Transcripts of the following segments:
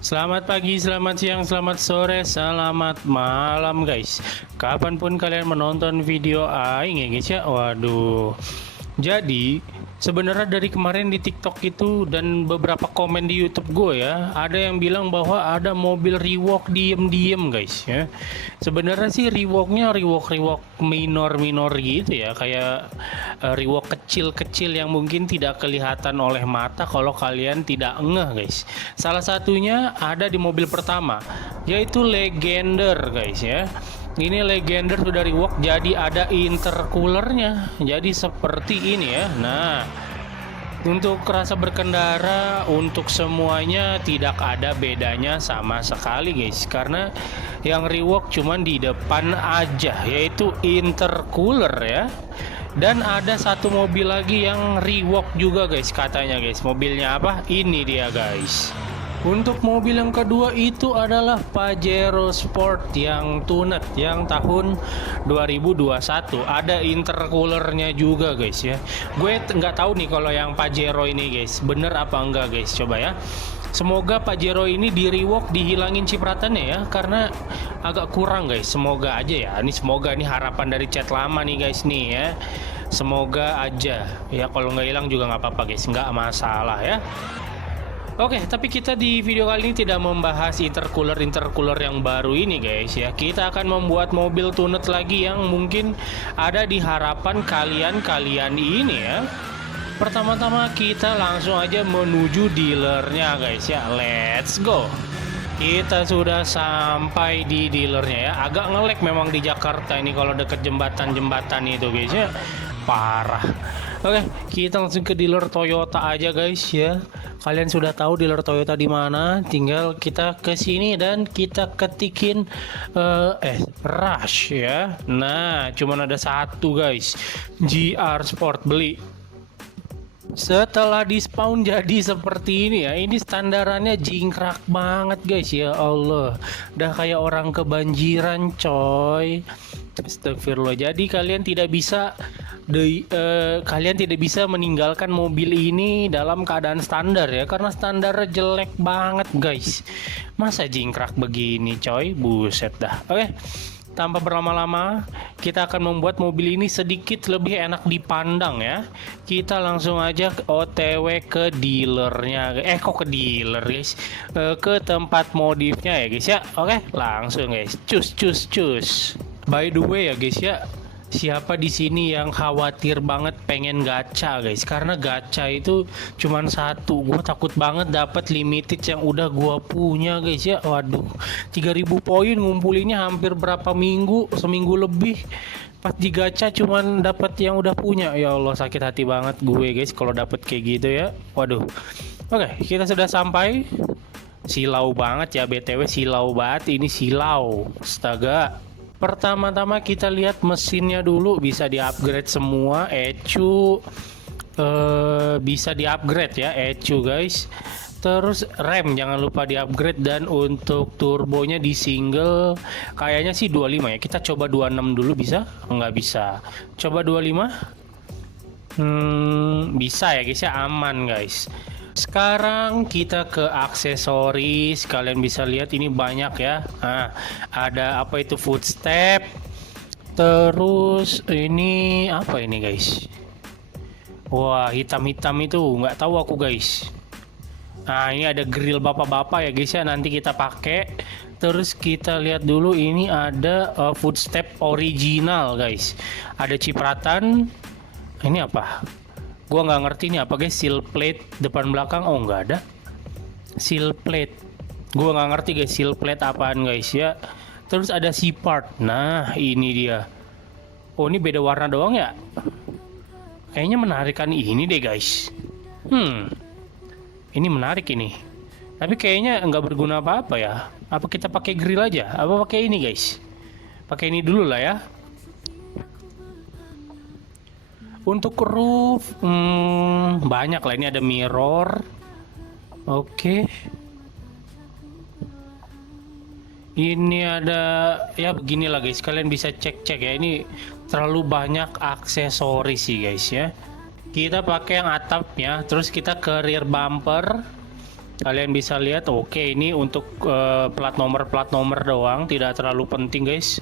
Selamat pagi, selamat siang, selamat sore, selamat malam guys. Kapanpun kalian menonton video Aing ya guys ya. Waduh. Jadi sebenarnya dari kemarin di TikTok itu dan beberapa komen di YouTube gue ya, ada yang bilang bahwa ada mobil rewalk diem-diem guys ya. Sebenarnya sih rewalk minor gitu ya, kayak rewalk kecil-kecil yang mungkin tidak kelihatan oleh mata kalau kalian tidak ngeh guys. Salah satunya ada di mobil pertama, yaitu Legender guys ya. Ini Legender sudah rewalk, jadi ada intercoolernya, jadi seperti ini ya. Nah, untuk rasa berkendara, untuk semuanya tidak ada bedanya sama sekali guys, karena yang rewalk cuman di depan aja, yaitu intercooler ya. Dan ada satu mobil lagi yang rewalk juga guys katanya guys. Mobilnya apa? Ini dia guys. Untuk mobil yang kedua itu adalah Pajero Sport yang tunet yang tahun 2021. Ada intercoolernya juga guys ya. Gue nggak tahu nih kalau yang Pajero ini guys, bener apa enggak guys, coba ya. Semoga Pajero ini di rewalk dihilangin cipratannya ya, karena agak kurang guys. Semoga aja ya. Ini semoga, ini harapan dari chat lama nih guys nih ya. Semoga aja ya, kalau nggak hilang juga nggak apa-apa guys, nggak masalah ya. Oke, tapi kita di video kali ini tidak membahas intercooler yang baru ini guys ya. Kita akan membuat mobil tunet lagi yang mungkin ada di harapan kalian ini ya. Pertama-tama kita langsung aja menuju dealernya guys ya. Let's go. Kita sudah sampai di dealernya ya. Agak ngelek memang di Jakarta ini kalau deket jembatan-jembatan itu guys ya. Parah. Oke, kita langsung ke dealer Toyota aja guys ya. Kalian sudah tahu dealer Toyota di mana? Tinggal kita ke sini dan kita ketikin Rush ya. Nah, cuman ada satu guys. GR Sport, beli. Setelah di spawn jadi seperti ini ya. Ini standarannya jingkrak banget guys, ya Allah. Udah kayak orang kebanjiran coy. Astagfirullah. Jadi kalian tidak bisa meninggalkan mobil ini dalam keadaan standar ya, karena standarnya jelek banget guys. Masa jingkrak begini coy, buset dah. Oke, tanpa berlama-lama kita akan membuat mobil ini sedikit lebih enak dipandang ya. Kita langsung aja OTW ke dealernya. Kok ke dealer guys, ke tempat modifnya ya guys ya. Oke, langsung guys, cus. By the way ya guys ya, siapa di sini yang khawatir banget pengen gacha guys? Karena gacha itu cuman satu. Gue takut banget dapat limited yang udah gue punya guys ya. Waduh, 3000 poin ngumpulinnya hampir berapa minggu, seminggu lebih. Pas di gacha cuman dapat yang udah punya. Ya Allah, sakit hati banget gue guys kalau dapat kayak gitu ya. Waduh. Oke, kita sudah sampai. Silau banget ya BTW, silau banget ini, silau. Astaga. Pertama-tama kita lihat mesinnya dulu, bisa di-upgrade semua. ECU bisa di-upgrade ya, ECU guys. Terus rem jangan lupa di-upgrade, dan untuk turbonya di single kayaknya sih 25 ya. Kita coba 26 dulu, bisa? Nggak bisa. Coba 25. Bisa ya guys ya, aman guys. Sekarang kita ke aksesoris. Kalian bisa lihat ini banyak ya. Nah, ada apa itu, footstep. Terus ini apa ini guys? Wah, hitam-hitam itu nggak tahu aku guys. Nah, ini ada grill bapak-bapak ya guys ya, nanti kita pakai. Terus kita lihat dulu, ini ada footstep original guys. Ada cipratan. Ini apa? Gua nggak ngerti ini apa guys. Seal plate depan belakang. Oh, nggak ada seal plate. Gua nggak ngerti guys seal plate apaan guys ya. Terus ada C-part. Nah, ini dia. Oh, ini beda warna doang ya. Kayaknya menarik kan ini deh guys. Ini menarik ini. Tapi kayaknya nggak berguna apa-apa ya. Apa kita pakai grill aja? Apa pakai ini guys? Pakai ini dulu lah ya. Untuk roof banyak lah, ini ada mirror. Oke. Ini ada ya, beginilah guys. Kalian bisa cek-cek ya. Ini terlalu banyak aksesoris sih guys ya. Kita pakai yang atapnya, terus kita ke rear bumper. Kalian bisa lihat, oke, ini untuk plat nomor doang, tidak terlalu penting guys.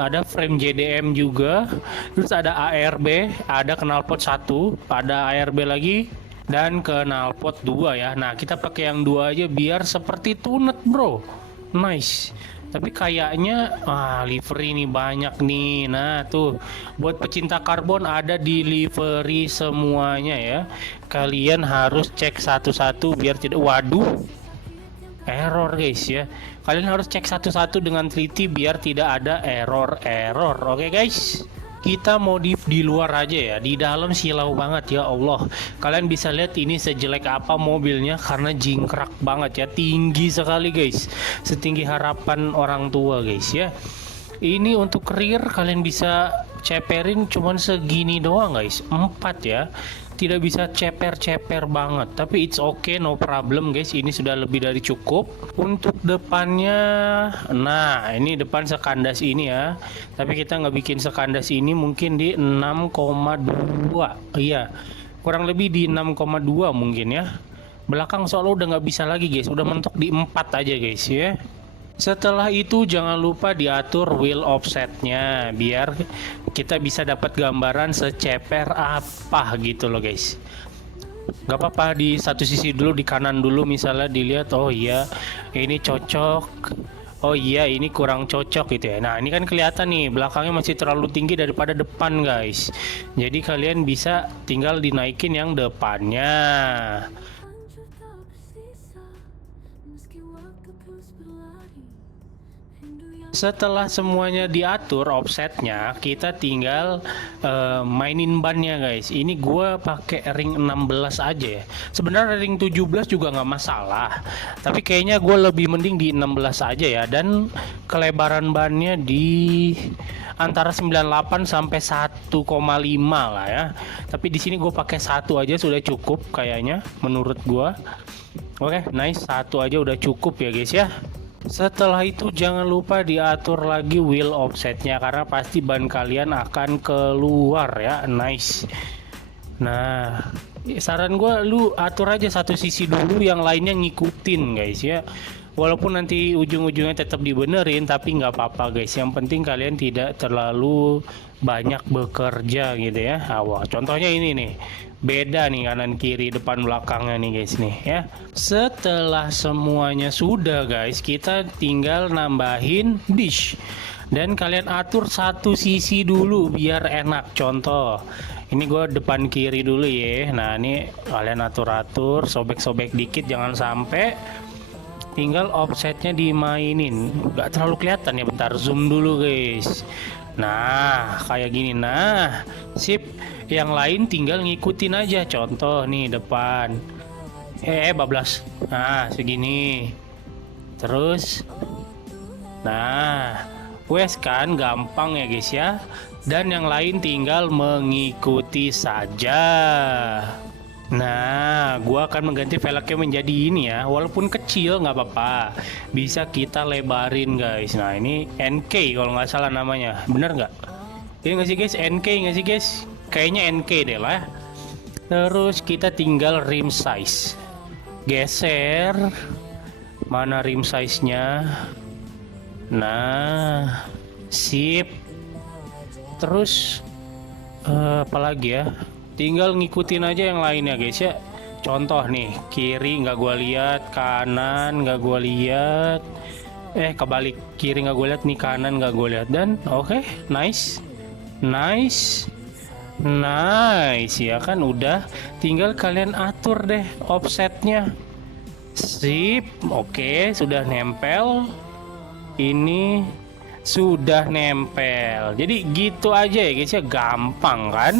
Ada frame JDM juga, terus ada ARB, ada knalpot 1, ada ARB lagi, dan knalpot 2 ya. Nah, kita pakai yang 2 aja biar seperti tunet, bro. Nice. Tapi kayaknya livery nih banyak nih. Nah, tuh buat pecinta karbon ada di livery semuanya ya. Kalian harus cek satu-satu biar tidak, waduh, error guys ya. Kalian harus cek satu-satu dengan teliti biar tidak ada error. Oke guys, kita modif di luar aja ya, di dalam silau banget ya Allah. Kalian bisa lihat ini sejelek apa mobilnya karena jingkrak banget ya, tinggi sekali guys, setinggi harapan orang tua guys ya. Ini untuk rear kalian bisa ceperin cuman segini doang guys, 4 ya, tidak bisa ceper banget, tapi it's okay, no problem guys, ini sudah lebih dari cukup. Untuk depannya, nah ini depan sekandas ini ya, tapi kita nggak bikin sekandas ini, mungkin di 6,2, iya kurang lebih di 6,2 mungkin ya. Belakang soalnya udah nggak bisa lagi guys, udah mentok di 4 aja guys ya. Setelah itu jangan lupa diatur wheel offsetnya biar kita bisa dapat gambaran seceper apa gitu loh guys. Gak apa-apa di satu sisi dulu, di kanan dulu misalnya dilihat, oh iya ini cocok, oh iya ini kurang cocok gitu ya. Nah ini kan kelihatan nih belakangnya masih terlalu tinggi daripada depan guys, jadi kalian bisa tinggal dinaikin yang depannya. Setelah semuanya diatur offsetnya, kita tinggal mainin bannya guys. Ini gue pakai ring 16 aja ya. Sebenarnya ring 17 juga nggak masalah, tapi kayaknya gue lebih mending di 16 aja ya. Dan kelebaran bannya di antara 98 sampai 1,5 lah ya. Tapi di sini gue pakai 1 aja sudah cukup kayaknya menurut gue. Oke, nice, 1 aja udah cukup ya guys ya. Setelah itu jangan lupa diatur lagi wheel offsetnya karena pasti ban kalian akan keluar ya. Nice. Nah, saran gue lu atur aja satu sisi dulu, yang lainnya ngikutin guys ya. Walaupun nanti ujung-ujungnya tetap dibenerin, tapi nggak apa-apa guys. Yang penting kalian tidak terlalu banyak bekerja gitu ya. Wah, contohnya ini nih, beda nih kanan kiri depan belakangnya nih guys nih ya. Setelah semuanya sudah guys, kita tinggal nambahin dish dan kalian atur satu sisi dulu biar enak. Contoh ini gue depan kiri dulu ya. Nah ini kalian atur sobek-sobek dikit, jangan sampai. Tinggal offsetnya dimainin, nggak terlalu kelihatan ya, bentar zoom dulu guys. Nah kayak gini, nah sip. Yang lain tinggal ngikutin aja. Contoh nih depan, bablas, nah segini terus. Nah wes kan gampang ya guys ya, dan yang lain tinggal mengikuti saja. Nah, gua akan mengganti velgnya menjadi ini ya, walaupun kecil nggak apa-apa, bisa kita lebarin guys. Nah ini NK kalau nggak salah namanya, bener nggak? Ini nggak sih guys, NK nggak sih guys? Kayaknya NK deh lah. Terus kita tinggal rim size, geser, mana rim size nya? Nah, sip. Terus apalagi ya? Tinggal ngikutin aja yang lainnya guys ya. Contoh nih, kiri nggak gua lihat, kanan nggak gua lihat, kebalik, kiri nggak gua lihat, nih kanan nggak gua lihat. Dan oke, nice ya kan, udah tinggal kalian atur deh offsetnya. Sip, oke, sudah nempel. Ini sudah nempel. Jadi gitu aja ya guys ya, gampang kan?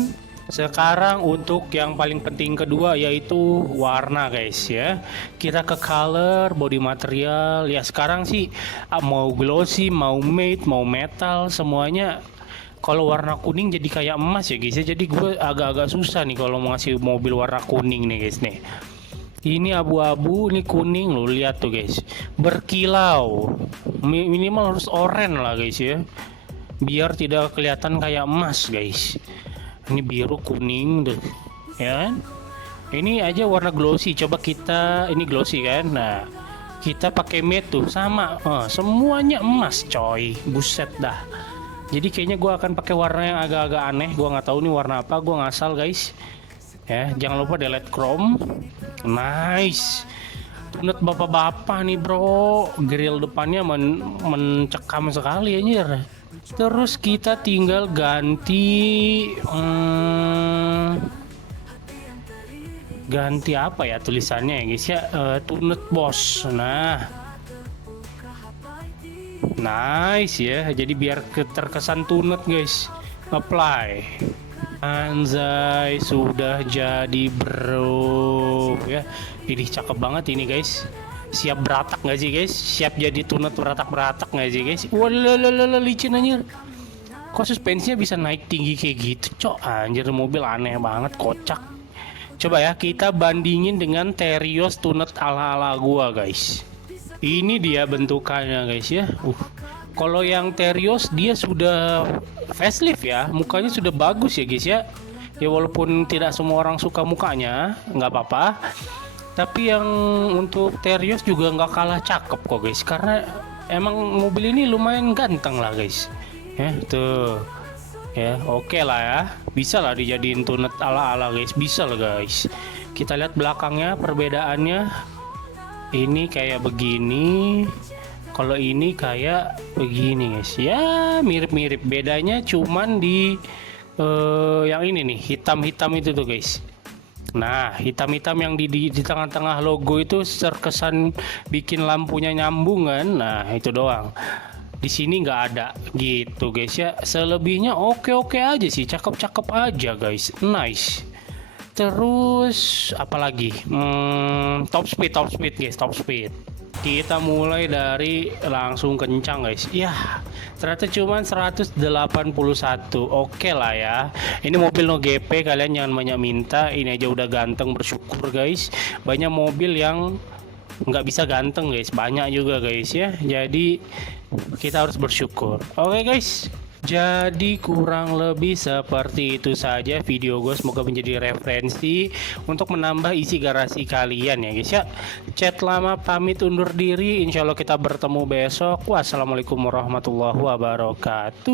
Sekarang untuk yang paling penting kedua, yaitu warna guys ya. Kita ke color, body material. Ya sekarang sih mau glossy, mau matte, mau metal, semuanya kalau warna kuning jadi kayak emas ya guys ya. Jadi gue agak-agak susah nih kalau mau ngasih mobil warna kuning nih guys nih. Ini abu-abu, ini kuning, lo lihat tuh guys, berkilau. Minimal harus oranye lah guys ya, biar tidak kelihatan kayak emas guys. Ini biru kuning tuh ya kan. Ini aja warna glossy, coba kita ini glossy kan. Nah, kita pakai matte tuh sama, semuanya emas coy, buset dah. Jadi kayaknya gue akan pakai warna yang agak-agak aneh, gue nggak tahu nih warna apa, gue ngasal guys. Ya, jangan lupa delete chrome. Nice. Tunut bapak-bapak nih bro, grill depannya mencekam sekali anjir. Terus kita tinggal ganti ganti apa ya tulisannya ya guys ya, tunut bos. Nah, nice ya, jadi biar terkesan tunut guys. Apply. Anjay, sudah jadi bro ya. Ini cakep banget ini guys. Siap beratak nggak sih guys? Siap jadi tunut beratak-beratak nggak sih guys? Walalala, licin anjir. Kok suspensinya bisa naik tinggi kayak gitu cok? Anjir, mobil aneh banget, kocak. Coba ya kita bandingin dengan Terios tunut ala-ala gua guys. Ini dia bentukannya guys ya. Kalau yang Terios dia sudah facelift ya, mukanya sudah bagus ya guys ya. Ya walaupun tidak semua orang suka mukanya, nggak apa-apa. Tapi yang untuk Terios juga nggak kalah cakep kok guys, karena emang mobil ini lumayan ganteng lah guys. Ya tuh, ya oke lah ya, bisa lah dijadiin tunet ala-ala guys, bisa lah guys. Kita lihat belakangnya perbedaannya. Ini kayak begini. Kalau ini kayak begini guys, ya mirip-mirip, bedanya cuman di yang ini nih, hitam-hitam itu tuh guys. Nah, hitam-hitam yang di tengah-tengah logo itu terkesan bikin lampunya nyambung kan. Nah, itu doang. Di sini nggak ada gitu guys ya. Selebihnya oke-oke aja sih, cakep-cakep aja guys, nice. Terus apalagi, top speed guys, top speed. Kita mulai dari langsung kencang guys. Ya, ternyata cuma 181. Oke lah ya. Ini mobil no GP, kalian jangan banyak minta. Ini aja udah ganteng, bersyukur guys. Banyak mobil yang nggak bisa ganteng guys, banyak juga guys ya. Jadi kita harus bersyukur. Oke guys. Jadi kurang lebih seperti itu saja video gue, semoga menjadi referensi untuk menambah isi garasi kalian ya guys ya. Chat lama pamit undur diri, insya Allah kita bertemu besok. Wassalamualaikum warahmatullahi wabarakatuh.